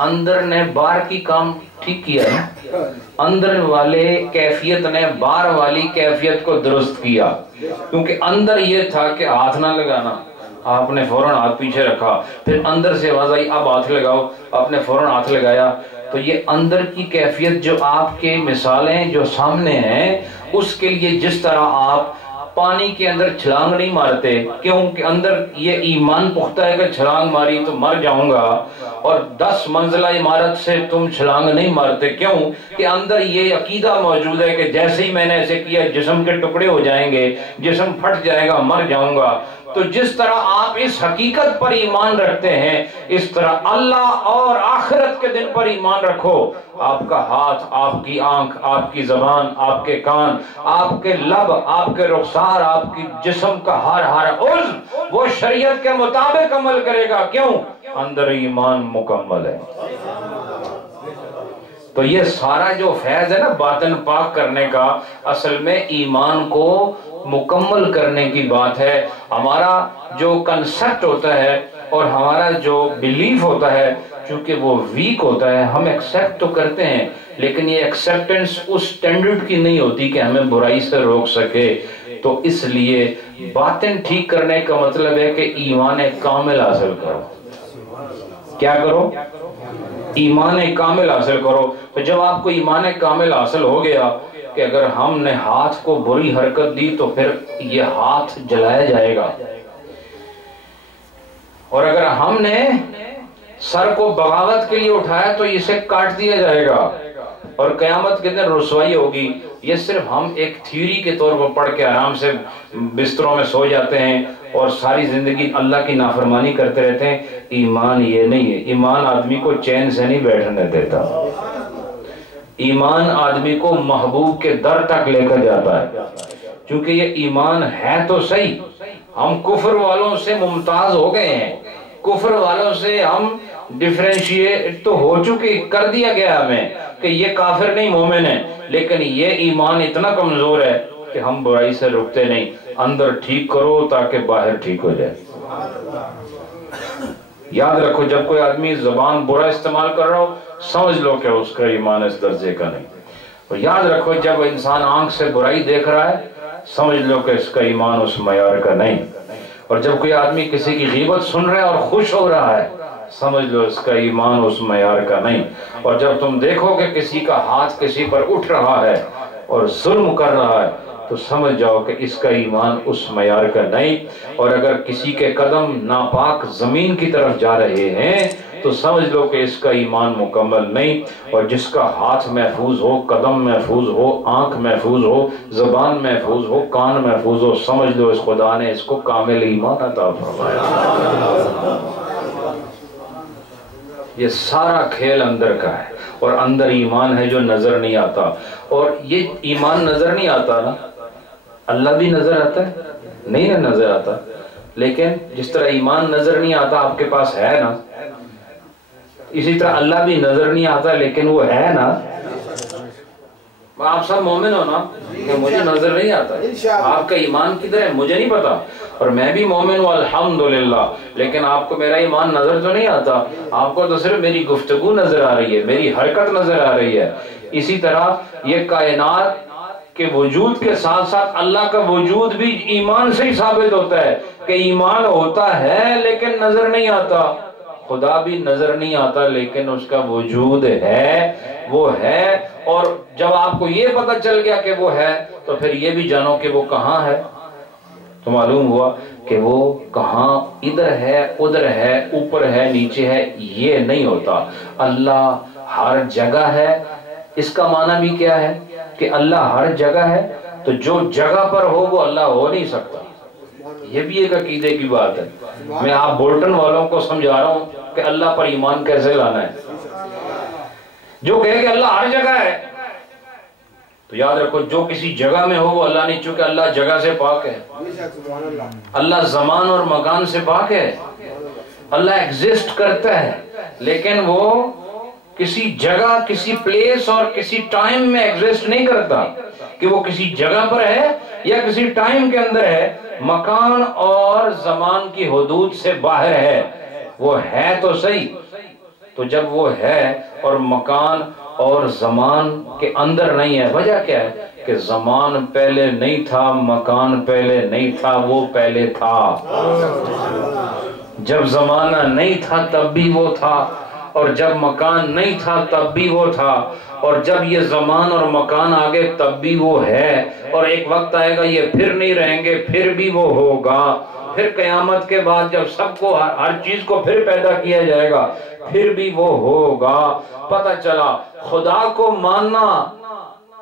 اندر نے باہر کی کام ٹھیک کیا ہے، اندر والے کیفیت نے باہر والی کیفیت کو درست کیا، کیونکہ اندر یہ تھا کہ ہاتھ نہ لگانا، آپ نے فوراً ہاتھ پیچھے رکھا، پھر اندر سے آواز آئی اب ہاتھ لگاؤ، آپ نے فوراً ہاتھ لگایا۔ تو یہ اندر کی کیفیت جو آپ کے مثالیں جو سامنے ہیں اس کے لیے جس طرح آپ پانی کے اندر چھلانگ نہیں مارتے، کیونکہ اندر یہ ایمان پختہ ہے کہ چھلانگ ماری تو مر جاؤں گا، اور 10 منزلہ عمارت سے تم چھلانگ نہیں مارتے، کیوں کہ اندر یہ عقیدہ موجود ہے کہ جیسے ہی میں نے ایسے کیا جسم کے ٹکڑے ہو جائیں گے، جسم پھٹ جائے گا، مر جاؤں گا۔ تو جس طرح آپ اس حقیقت پر ایمان رکھتے ہیں اس طرح اللہ اور آخرت کے دن پر ایمان رکھو۔ آپ کا ہاتھ، آپ کی آنکھ، آپ کی زبان، آپ کے کان، آپ کے لب، آپ کے رخسار، آپ کی جسم کا ہر عضو وہ شریعت کے مطابق عمل کرے گا، کیوں؟ اندر ایمان مکمل ہے۔ تو یہ سارا جو فیض ہے نا باطن پاک کرنے کا، اصل میں ایمان کو مکمل کرنے کی بات ہے۔ ہمارا جو کنسپٹ ہوتا ہے اور ہمارا جو بیلیف ہوتا ہے چونکہ وہ ویک ہوتا ہے، ہم ایکسپٹ تو کرتے ہیں لیکن یہ ایکسپٹنس اس سٹینڈرڈ کی نہیں ہوتی کہ ہمیں برائی سے روک سکے۔ تو اس لیے باطن ٹھیک کرنے کا مطلب ہے کہ ایمان کامل حاصل کرو. کیا کرو؟ ایمان کامل حاصل کرو. تو جب آپ کو ایمان کامل حاصل ہو گیا کہ اگر ہم نے ہاتھ کو بری حرکت دی تو پھر یہ ہاتھ جلایا جائے گا، اور اگر ہم نے سر کو بغاوت کے لیے اٹھایا تو اسے کاٹ دیا جائے گا اور قیامت کے دن رسوائی ہوگی. یہ صرف ہم ایک تھیوری کے طور پر پڑھ کے آرام سے بستروں میں سو جاتے ہیں اور ساری زندگی اللہ کی نافرمانی کرتے رہتے ہیں. ایمان یہ نہیں ہے. ایمان آدمی کو چین سے نہیں بیٹھنے دیتا. ایمان آدمی کو محبوب کے در تک لے کر جاتا ہے. چونکہ یہ ایمان ہے تو صحیح. ہم کفر والوں سے ممتاز ہو گئے ہیں، کفر والوں سے ہم ڈیفرینشیٹ تو ہو چکے، کر دیا گیا ہمیں کہ یہ کافر نہیں مومن ہے، لیکن یہ ایمان اتنا کمزور ہے کہ ہم برائی سے رکتے نہیں. اندر ٹھیک کرو تاکہ باہر ٹھیک ہو جائے. یاد رکھو جب کوئی آدمی زبان برا استعمال کر رہا ہو سمجھ لو کہ اس کا ایمان اس درجے کا نہیں. اور یاد رکھو جب انسان آنکھ سے برائی دیکھ رہا ہے سمجھ لو کہ اس کا ایمان اس معیار کا نہیں. اور جب کوئی آدمی کسی کی غیبت سن رہا ہے اور خوش ہو رہا ہے سمجھ لو اس کا ایمان اس معیار کا نہیں. اور جب تم دیکھو کہ کسی کا ہاتھ کسی پر اٹھ رہا ہے اور ظلم کر رہا ہے تو سمجھ جاؤ کہ اس کا ایمان اس معیار کا نہیں. اور اگر کسی کے قدم ناپاک زمین کی طرف جا رہے ہیں تو سمجھ لو کہ اس کا ایمان مکمل نہیں. اور جس کا ہاتھ محفوظ ہو، قدم محفوظ ہو، آنکھ محفوظ ہو، زبان محفوظ ہو، کان محفوظ ہو، سمجھ لو اس خدا نے اس کو کامل ایمان عطا فرمایا. یہ سارا کھیل اندر کا ہے، اور اندر ایمان ہے جو نظر نہیں آتا. اور یہ ایمان نظر نہیں آتا نا، اللہ بھی نظر آتا ہے نہیں نا نظر آتا. لیکن جس طرح ایمان نظر نہیں آتا آپ کے پاس ہے نا، اسی طرح اللہ بھی نظر نہیں آتا لیکن وہ ہے نا. آپ سب مومن ہو نا کہ مجھے نظر نہیں آتا. آپ کا ایمان کدھر ہے مجھے نہیں پتا، اور میں بھی مومن ہوں الحمدللہ، لیکن آپ کو میرا ایمان نظر تو نہیں آتا. آپ کو تو صرف میری گفتگو نظر آ رہی ہے، میری حرکت نظر آ رہی ہے. اسی طرح یہ کائنات کے وجود کے ساتھ ساتھ اللہ کا وجود بھی ایمان سے ہی ثابت ہوتا ہے کہ ایمان ہوتا ہے لیکن نظر نہیں آتا. خدا بھی نظر نہیں آتا لیکن اس کا وجود ہے، وہ ہے. اور جب آپ کو یہ پتہ چل گیا کہ وہ ہے تو پھر یہ بھی جانو کہ وہ کہاں ہے. تو معلوم ہوا کہ وہ کہاں، ادھر ہے، ادھر ہے، اوپر ہے، نیچے ہے، یہ نہیں ہوتا. اللہ ہر جگہ ہے. اس کا معنی بھی کیا ہے کہ اللہ ہر جگہ ہے، تو جو جگہ پر ہو وہ اللہ ہو نہیں سکتا. یہ بھی ایک عقیدے کی بات ہے. میں آپ بولٹن والوں کو سمجھا رہا ہوں کہ اللہ پر ایمان کیسے لانا ہے. جو کہے کہ اللہ ہر جگہ ہے تو یاد رکھو جو کسی جگہ میں ہو وہ اللہ نہیں، چونکہ اللہ جگہ سے پاک ہے. اللہ زمان اور مکان سے پاک ہے. اللہ ایگزسٹ کرتا ہے لیکن وہ کسی جگہ، کسی پلیس اور کسی ٹائم میں ایگزسٹ نہیں کرتا کہ وہ کسی جگہ پر ہے یا کسی ٹائم کے اندر ہے. مکان اور زمان کی حدود سے باہر ہے. وہ ہے تو صحیح. تو جب وہ ہے اور مکان اور زمان کے اندر نہیں ہے، وجہ کیا ہے کہ زمان پہلے نہیں تھا، مکان پہلے نہیں تھا، وہ پہلے تھا. جب زمانہ نہیں تھا تب بھی وہ تھا، اور جب مکان نہیں تھا تب بھی وہ تھا، اور جب یہ زمان اور مکان آگے تب بھی وہ ہے. اور ایک وقت آئے گا یہ پھر نہیں رہیں گے، پھر بھی وہ ہوگا. پھر قیامت کے بعد جب سب کو، ہر چیز کو پھر پیدا کیا جائے گا پھر بھی وہ ہوگا. پتہ چلا خدا کو ماننا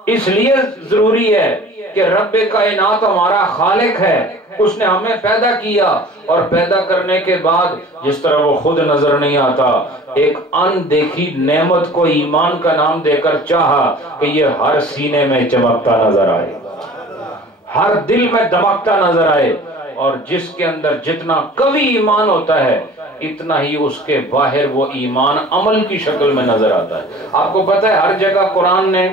اس لیے ضروری ہے کہ رب کائنات ہمارا خالق ہے. اس نے ہمیں پیدا کیا، اور پیدا کرنے کے بعد جس طرح وہ خود نظر نہیں آتا، ایک ان دیکھی نعمت کو ایمان کا نام دے کر چاہا کہ یہ ہر سینے میں چمکتا نظر آئے، ہر دل میں دمکتا نظر آئے. اور جس کے اندر جتنا قوی ایمان ہوتا ہے اتنا ہی اس کے باہر وہ ایمان عمل کی شکل میں نظر آتا ہے. آپ کو پتہ ہے ہر جگہ قرآن نے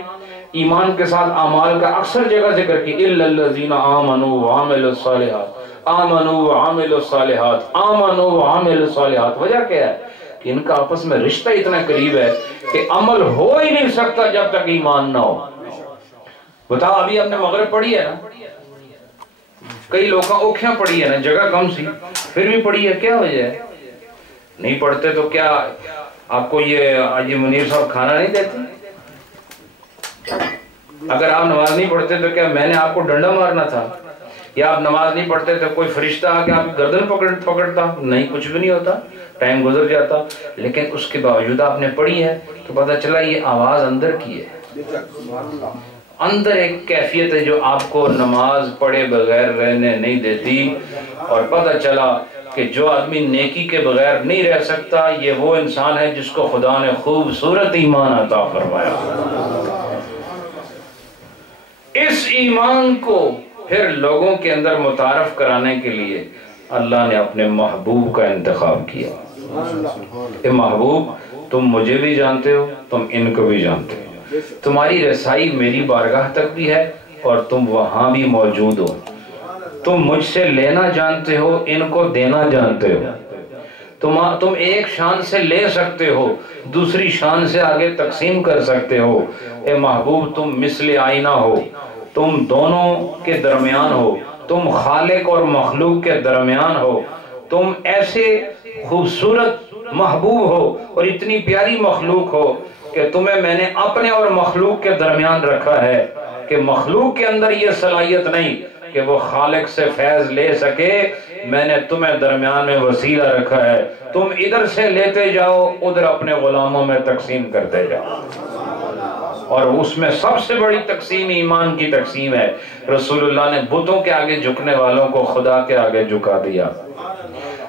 ایمان کے ساتھ اعمال کا اکثر جگہ ذکر کی. اِلَّا الَّذِينَ آمَنُوا وَعَمِلُوا الصَّالِحَاتِ آمَنُوا وَعَمِلُوا الصَّالِحَاتِ آمَنُوا وَعَمِلُوا الصَّالِحَاتِ. وجہ کیا ہے کہ ان کا آپس میں رشتہ اتنا قریب ہے کہ عمل ہو ہی نہیں سکتا جب تک ایمان نہ ہو. بتاؤ ابھی آپ نے مغرب پڑھی ہے نا، کئی لوگ اوکھیاں پڑی ہے نا، جگہ کم سی پھر بھی پڑی ہے، کیا وجہ ہے؟ نہیں پڑھتے تو کیا آپ کو یہ منیر صاحب کھانا نہیں دیتے؟ اگر آپ نماز نہیں پڑھتے تو کیا میں نے آپ کو ڈنڈا مارنا تھا؟ یا آپ نماز نہیں پڑھتے تو کوئی فرشتہ آ کے آپ کی گردن پکڑتا؟ نہیں، کچھ بھی نہیں ہوتا، ٹائم گزر جاتا. لیکن اس کے باوجود آپ نے پڑھی ہے تو پتہ چلا یہ آواز اندر کی ہے. اندر ایک کیفیت ہے جو آپ کو نماز پڑھے بغیر رہنے نہیں دیتی. اور پتہ چلا کہ جو آدمی نیکی کے بغیر نہیں رہ سکتا یہ وہ انسان ہے جس کو خدا نے خوبصورت ایمان عطا فرمایا. اس ایمان کو پھر لوگوں کے اندر متعارف کرانے کے لیے اللہ نے اپنے محبوب کا انتخاب کیا. اے محبوب، تم مجھے بھی جانتے ہو، تم ان کو بھی جانتے ہو، تمہاری رسائی میری بارگاہ تک بھی ہے اور تم وہاں بھی موجود ہو. تم مجھ سے لینا جانتے ہو، ان کو دینا جانتے ہو. تم ایک شان سے لے سکتے ہو، دوسری شان سے آگے تقسیم کر سکتے ہو. اے محبوب، تم مثل آئینہ ہو، تم دونوں کے درمیان ہو، تم خالق اور مخلوق کے درمیان ہو. تم ایسے خوبصورت محبوب ہو اور اتنی پیاری مخلوق ہو کہ تمہیں میں نے اپنے اور مخلوق کے درمیان رکھا ہے کہ مخلوق کے اندر یہ صلاحیت نہیں کہ وہ خالق سے فیض لے سکے. میں نے تمہیں درمیان میں وسیلہ رکھا ہے، تم ادھر سے لیتے جاؤ، ادھر اپنے غلاموں میں تقسیم کرتے جاؤ. اور اس میں سب سے بڑی تقسیم ایمان کی تقسیم ہے. رسول اللہ نے بتوں کے آگے جھکنے والوں کو خدا کے آگے جھکا دیا.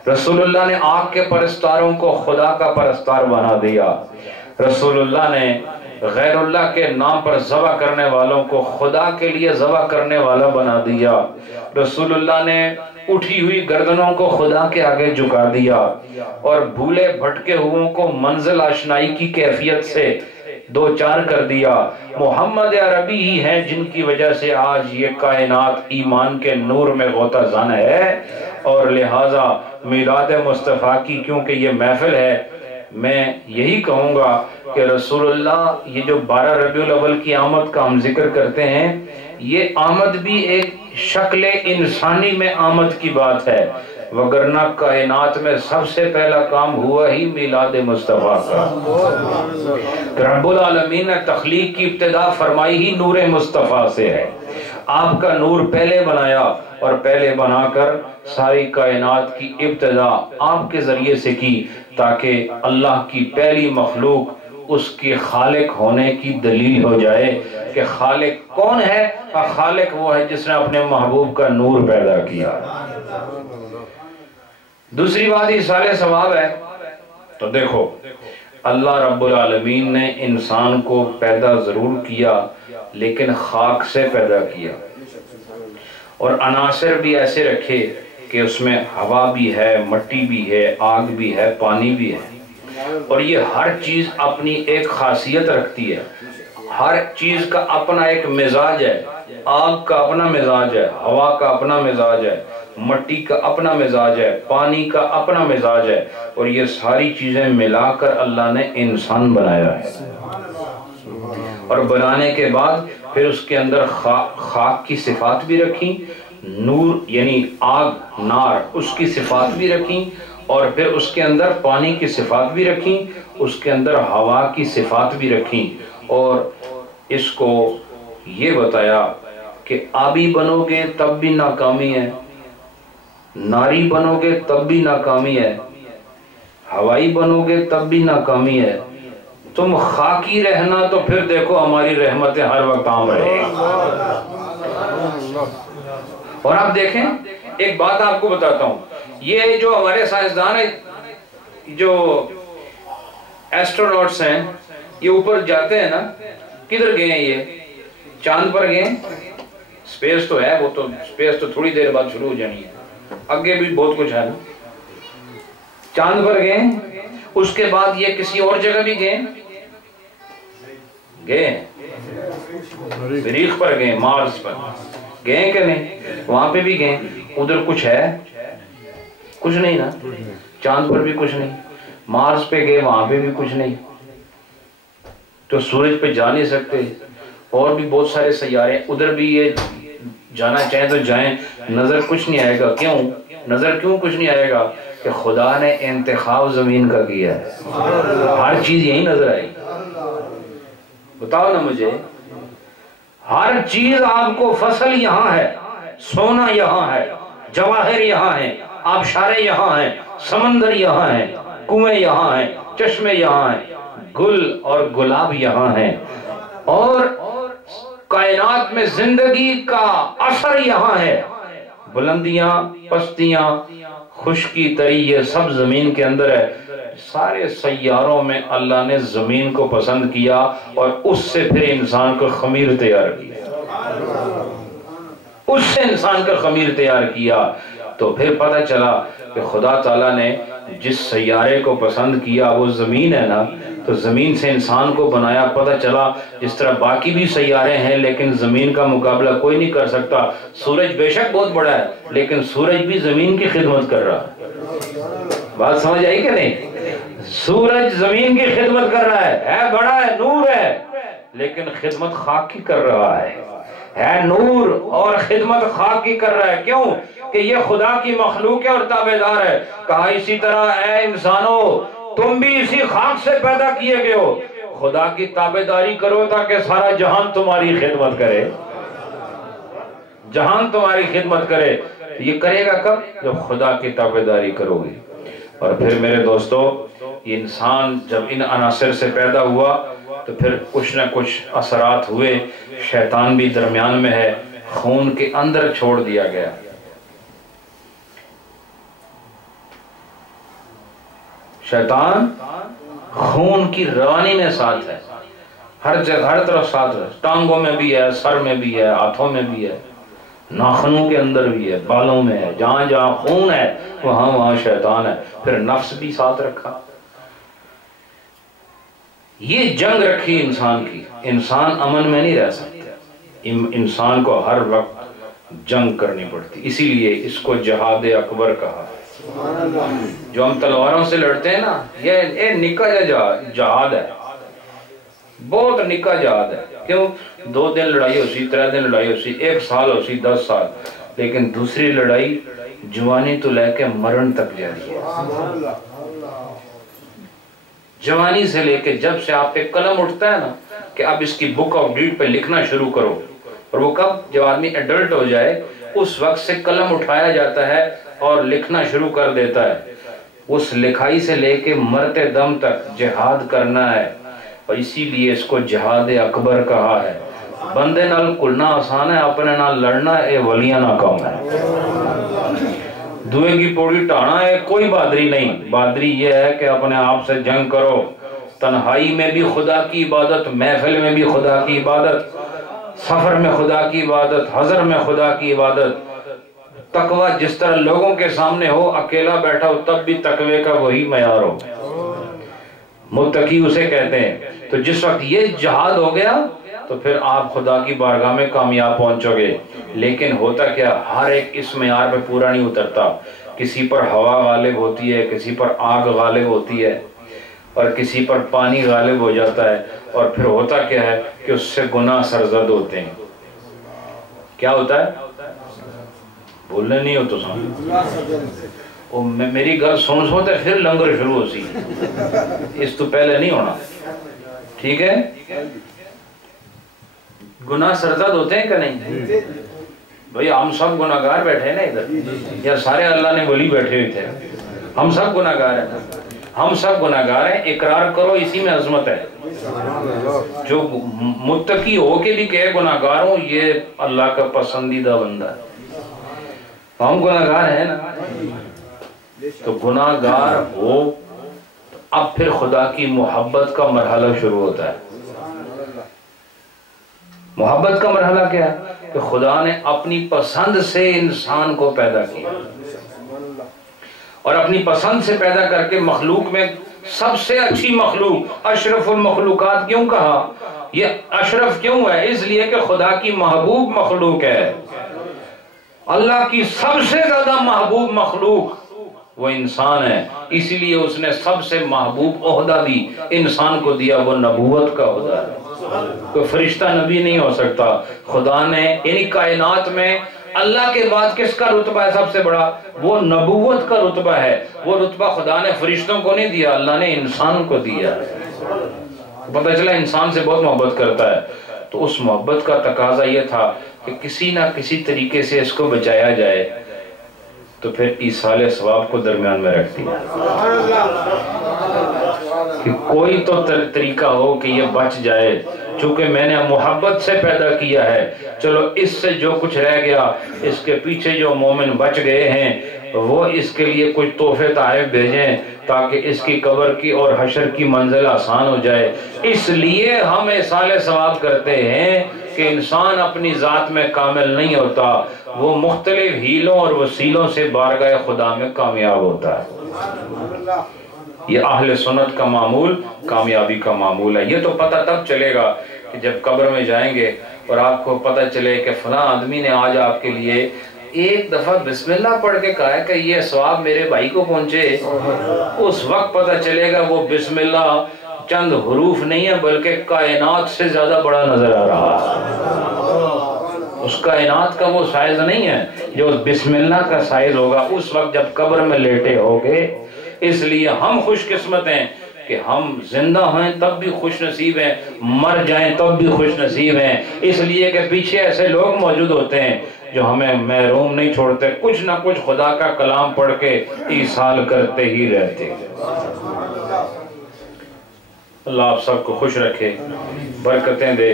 رسول اللہ نے آگ کے پرستاروں کو خدا کا پرستار بنا دیا. رسول اللہ نے غیر اللہ کے نام پر ذبح کرنے والوں کو خدا کے لیے ذبح کرنے والا بنا دیا. رسول اللہ نے اٹھی ہوئی گردنوں کو خدا کے آگے جھکا دیا اور بھولے بھٹکے ہوئوں کو منزل آشنائی کی کیفیت سے دو چار کر دیا. محمد عربی ہی ہیں جن کی وجہ سے آج یہ کائنات ایمان کے نور میں غوطہ زن ہے. اور لہٰذا میلاد مصطفیٰ کی کیونکہ یہ محفل ہے، میں یہی کہوں گا کہ رسول اللہ یہ جو 12 ربیع الاول کی آمد کا ہم ذکر کرتے ہیں، یہ آمد بھی ایک شکل انسانی میں آمد کی بات ہے، وگرنہ کائنات میں سب سے پہلا کام ہوا ہی میلاد مصطفیٰ کا. رب العالمین نے تخلیق کی ابتدا فرمائی ہی نور مصطفیٰ سے ہے. آپ کا نور پہلے بنایا اور پہلے بنا کر ساری کائنات کی ابتدا آپ کے ذریعے سے کی تاکہ اللہ کی پہلی مخلوق اس کے خالق ہونے کی دلیل ہو جائے کہ خالق کون ہے. خالق وہ ہے جس نے اپنے محبوب کا نور پیدا کیا. دوسری بات ایصال ثواب ہے. تو دیکھو اللہ رب العالمین نے انسان کو پیدا ضرور کیا لیکن خاک سے پیدا کیا اور عناصر بھی ایسے رکھے کہ اس میں ہوا بھی ہے، مٹی بھی ہے، آگ بھی ہے، پانی بھی ہے. اور یہ ہر چیز اپنی ایک خاصیت رکھتی ہے، ہر چیز کا اپنا ایک مزاج ہے. آگ کا اپنا مزاج ہے، ہوا کا اپنا مزاج ہے، مٹی کا اپنا مزاج ہے، پانی کا اپنا مزاج ہے. اور یہ ساری چیزیں ملا کر اللہ نے انسان بنایا ہے. اور بنانے کے بعد پھر اس کے اندر خاک کی صفات بھی رکھی، نور یعنی آگ نار اس کی صفات بھی رکھی، اور پھر اس کے اندر پانی کی صفات بھی رکھی، اس کے اندر ہوا کی صفات بھی رکھی. اور اس کو یہ بتایا کہ آبی بنو گے تب بھی ناکامی ہے، ناری بنو گے تب بھی ناکامی ہے، ہوائی بنو گے تب بھی ناکامی ہے. تم خاکی رہنا تو پھر دیکھو ہماری رحمتیں ہر وقت عام رہے. اور آپ دیکھیں ایک بات آپ کو بتاتا ہوں، یہ جو ہمارے سائنسدان ہیں، جو ایسٹروناٹس ہیں، یہ اوپر جاتے ہیں نا، کدھر گئے ہیں؟ یہ چاند پر گئے. سپیس تو ہے، وہ تو سپیس تو تھوڑی دیر بعد شروع ہو جانی ہے، آگے بھی بہت کچھ ہے نا. چاند پر گئے، اس کے بعد یہ کسی اور جگہ بھی گئے، مریخ پر گئے، مارس پر گئے کہ نہیں؟ وہاں پہ بھی گئے. ادھر کچھ ہے؟ کچھ نہیں نا. چاند پر بھی کچھ نہیں. مارس پہ گئے، وہاں پہ بھی کچھ نہیں. تو سورج پہ جا نہیں سکتے. اور بھی بہت سارے سیارے، ادھر بھی یہ جانا چاہیں تو جائیں، نظر کچھ نہیں آئے گا. کیوں نظر کیوں کچھ نہیں آئے گا؟ کہ خدا نے انتخاب زمین کا کیا ہے. ہر چیز یہی نظر آئی. بتاؤ نا مجھے، ہر چیز آپ کو، فصل یہاں ہے، سونا یہاں ہے، جواہر یہاں ہیں، آبشاریں یہاں ہیں، سمندر یہاں ہیں، کنویں یہاں ہیں، چشمے یہاں ہیں، گل اور گلاب یہاں ہیں، اور کائنات میں زندگی کا اثر یہاں ہے. بلندیاں، پستیاں، خشکی، تری، یہ سب زمین کے اندر ہے. سارے سیاروں میں اللہ نے زمین کو پسند کیا اور اس سے پھر انسان کو خمیر تیار کیا. اس سے انسان کا خمیر تیار کیا. تو پھر پتہ چلا کہ خدا تعالیٰ نے جس سیارے کو پسند کیا وہ زمین ہے نا، تو زمین سے انسان کو بنایا. پتہ چلا جس طرح باقی بھی سیارے ہیں لیکن زمین کا مقابلہ کوئی نہیں کر سکتا. سورج بے شک بہت بڑا ہے لیکن سورج بھی زمین کی خدمت کر رہا ہے. بات سمجھ آئی کہ نہیں؟ سورج زمین کی خدمت کر رہا ہے بڑا ہے، نور ہے، لیکن خدمت خاک کی کر رہا ہے نور اور خدمت خاک کی کر رہا ہے. کیوں؟ کہ یہ خدا کی مخلوق ہے اور تابعدار ہے. کہا اسی طرح اے انسانوں تم بھی اسی خاک سے پیدا کیے گئے ہو، خدا کی تابعداری کرو تاکہ سارا جہان تمہاری خدمت کرے. جہان تمہاری خدمت کرے. یہ کرے گا کب؟ جب خدا کی تابعداری کرو گے. اور پھر میرے دوستو، یہ انسان جب ان عناصر سے پیدا ہوا تو پھر کچھ نہ کچھ اثرات ہوئے. شیطان بھی درمیان میں ہے، خون کے اندر چھوڑ دیا گیا. شیطان خون کی روانی میں ساتھ ہے، ہر جگہ ہر طرف ساتھ ہے. ٹانگوں میں بھی ہے، سر میں بھی ہے، ہاتھوں میں بھی ہے، ناخنوں کے اندر بھی ہے، بالوں میں ہے. جہاں جہاں خون ہے وہاں وہاں شیطان ہے. پھر نفس بھی ساتھ رکھا. یہ جنگ رکھی انسان کی. انسان امن میں نہیں رہ سکتا، انسان کو ہر وقت جنگ کرنی پڑتی. اسی لیے اس کو جہاد اکبر کہا. جو ہم تلواروں سے لڑتے ہیں نا، یہ نکا جہاد ہے، بہت نکا جہاد ہے. کیوں؟ 2 دن لڑائی ہو سی، 3 دن لڑائی ہو سی، 1 سال ہو سی، 10 سال، لیکن دوسری لڑائی جوانی تو لے کے مرن تک جاری ہے. جوانی سے لے کے جب سے آپ پہ قلم اٹھتا ہے نا کہ اب اس کی بک آف ڈیٹ پہ لکھنا شروع کرو، اور وہ کب؟ جب آدمی ایڈلٹ ہو جائے اس وقت سے قلم اٹھایا جاتا ہے اور لکھنا شروع کر دیتا ہے. اس لکھائی سے لے کے مرتے دم تک جہاد کرنا ہے. اور اسی لیے اس کو جہاد اکبر کہا ہے. بندے نال کلنا آسان ہے، اپنے نال لڑنا اے ولیاں نہ کام ہے. دوئے کی پوڑی ٹانا ہے کوئی بہادری نہیں. بہادری یہ ہے کہ اپنے آپ سے جنگ کرو. تنہائی میں بھی خدا کی عبادت، محفل میں بھی خدا کی عبادت، سفر میں خدا کی عبادت، حضر میں خدا کی عبادت. تقوی جس طرح لوگوں کے سامنے ہو، اکیلا بیٹھا ہو تب بھی تقوی کا وہی معیار ہو. متقی اسے کہتے ہیں. تو جس وقت یہ جہاد ہو گیا تو پھر آپ خدا کی بارگاہ میں کامیاب پہنچو گے. لیکن ہوتا کیا، ہر ایک اس معیار پہ پورا نہیں اترتا. کسی پر ہوا غالب ہوتی ہے، کسی پر آگ غالب ہوتی ہے، اور کسی پر پانی غالب ہو جاتا ہے. اور پھر ہوتا کیا ہے کہ اس سے گناہ سرزد ہوتے ہیں. کیا ہوتا ہے؟ بولنے نہیں ہو تو میری گل سن سوتے پھر لنگر شروع ہو سی. اس تو پہلے نہیں ہونا. ٹھیک ہے؟ گناہ سرزد ہوتے ہیں کہ نہیں؟ بھئی ہم سب گناہگار بیٹھے ہیں نا ادھر، یا سارے اللہ نے ولی بیٹھے ہوئے تھے؟ ہم سب گناہگار ہیں. ہم سب گناہگار ہیں. اقرار کرو، اسی میں عظمت ہے. جو متقی ہو کے بھی کہے گناہگار ہوں، یہ اللہ کا پسندیدہ بندہ ہے. ہم گناہگار ہیں نا. تو گناہگار ہو اب پھر خدا کی محبت کا مرحلہ شروع ہوتا ہے. محبت کا مرحلہ کیا ہے؟ کہ خدا نے اپنی پسند سے انسان کو پیدا کیا، اور اپنی پسند سے پیدا کر کے مخلوق میں سب سے اچھی مخلوق، اشرف المخلوقات کیوں کہا؟ یہ اشرف کیوں ہے؟ اس لیے کہ خدا کی محبوب مخلوق ہے. اللہ کی سب سے زیادہ محبوب مخلوق وہ انسان ہے. اسی لیے اس نے سب سے محبوب عہدہ بھی انسان کو دیا، وہ نبوت کا عہدہ ہے. کوئی فرشتہ نبی نہیں ہو سکتا. خدا نے یعنی کائنات میں اللہ کے بعد کس کا رتبہ ہے سب سے بڑا؟ وہ نبوت کا رتبہ ہے. وہ رتبہ خدا نے فرشتوں کو نہیں دیا، اللہ نے انسان کو دیا. پتہ چلا انسان سے بہت محبت کرتا ہے. تو اس محبت کا تقاضا یہ تھا کہ کسی نہ کسی طریقے سے اس کو بچایا جائے. تو پھر ایصال ثواب کو درمیان میں رکھ دیا کہ کوئی تو طریقہ ہو کہ یہ بچ جائے. چونکہ میں نے محبت سے پیدا کیا ہے، چلو اس سے جو کچھ رہ گیا، اس کے پیچھے جو مومن بچ گئے ہیں وہ اس کے لیے کچھ تحفے تحائف بھیجیں تاکہ اس کی قبر کی اور حشر کی منزل آسان ہو جائے. اس لیے ہم ایصال ثواب کرتے ہیں کہ انسان اپنی ذات میں کامل نہیں ہوتا، وہ مختلف ہیلوں اور وسیلوں سے بارگاہ خدا میں کامیاب ہوتا ہے. یہ اہل سنت کا معمول کامیابی کا معمول ہے. یہ تو پتہ تب چلے گا کہ جب قبر میں جائیں گے اور آپ کو پتہ چلے کہ فلاں آدمی نے آج آپ کے لیے ایک دفعہ بسم اللہ پڑھ کے کہا ہے کہ یہ ثواب میرے بھائی کو پہنچے. اس وقت پتہ چلے گا وہ بسم اللہ چند حروف نہیں ہے بلکہ کائنات سے زیادہ بڑا نظر آ رہا ہے. اس کائنات کا وہ سائز نہیں ہے جو بسم اللہ کا سائز ہوگا اس وقت جب قبر میں لیٹے ہوگے. اس لیے ہم خوش قسمت ہیں کہ ہم زندہ ہیں تب بھی خوش نصیب ہیں، مر جائیں تب بھی خوش نصیب ہیں. اس لیے کہ پیچھے ایسے لوگ موجود ہوتے ہیں جو ہمیں محروم نہیں چھوڑتے، کچھ نہ کچھ خدا کا کلام پڑھ کے ایصال کرتے ہی رہتے. اللہ آپ سب کو خوش رکھے، برکتیں دے.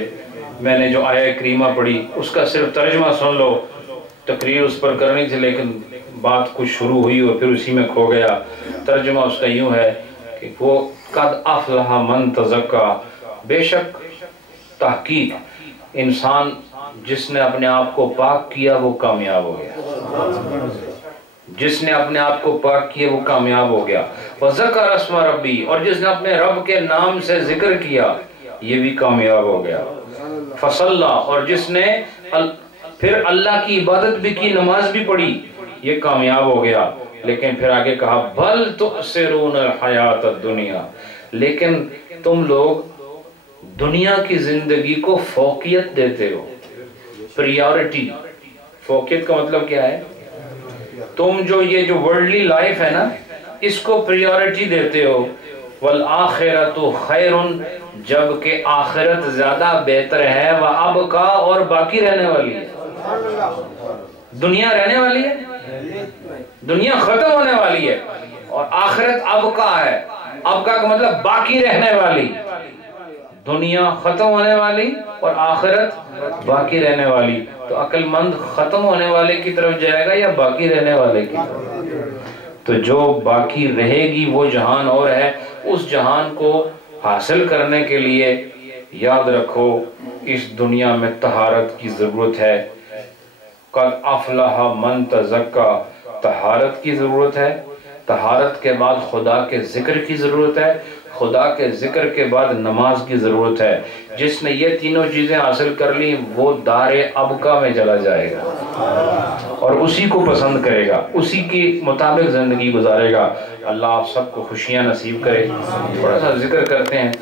میں نے جو آیہ کریمہ پڑھی اس کا صرف ترجمہ سن لو. تقریر اس پر کرنی تھی لیکن بات کچھ شروع ہوئی اور پھر اسی میں کھو گیا. ترجمہ اس کا یوں ہے کہ وہ قد افلح من تزکا، بے شک تحقیق انسان جس نے اپنے آپ کو پاک کیا وہ کامیاب ہو گیا. جس نے اپنے آپ کو پاک کیا وہ کامیاب ہو گیا. وذکر اسم ربی، اور جس نے اپنے رب کے نام سے ذکر کیا یہ بھی کامیاب ہو گیا. فصلی، اور جس نے پھر اللہ کی عبادت بھی کی، نماز بھی پڑھی، یہ کامیاب ہو گیا. لیکن پھر آگے کہا بل تؤثرون الحیات الدنیا، لیکن تم لوگ دنیا کی زندگی کو فوقیت دیتے ہو. پریورٹی، فوقیت کا مطلب کیا ہے؟ تم جو یہ جو ورلڈلی لائف ہے نا اس کو پریورٹی دیتے ہو. والآخرۃ خیر، جبکہ آخرت زیادہ بہتر ہے. وابقا، اور باقی رہنے والی ہے. دنیا رہنے والی ہے، دنیا ختم ہونے والی ہے، اور آخرت ابقا ہے. ابقا کا مطلب باقی رہنے والی. دنیا ختم ہونے والی اور آخرت باقی رہنے والی. تو عقل مند ختم ہونے والے کی طرف جائے گا یا باقی رہنے والے کی طرف؟ تو جو باقی رہے گی وہ جہان اور ہے. اس جہان کو حاصل کرنے کے لیے یاد رکھو اس دنیا میں طہارت کی ضرورت ہے. قد افلح من تزکا، طہارت کی ضرورت ہے. طہارت کے بعد خدا کے ذکر کی ضرورت ہے. خدا کے ذکر کے بعد نماز کی ضرورت ہے. جس نے یہ تینوں چیزیں حاصل کر لی وہ دار ابقا میں چلا جائے گا اور اسی کو پسند کرے گا، اسی کے مطابق زندگی گزارے گا. اللہ آپ سب کو خوشیاں نصیب کرے. تھوڑا سا ذکر کرتے ہیں.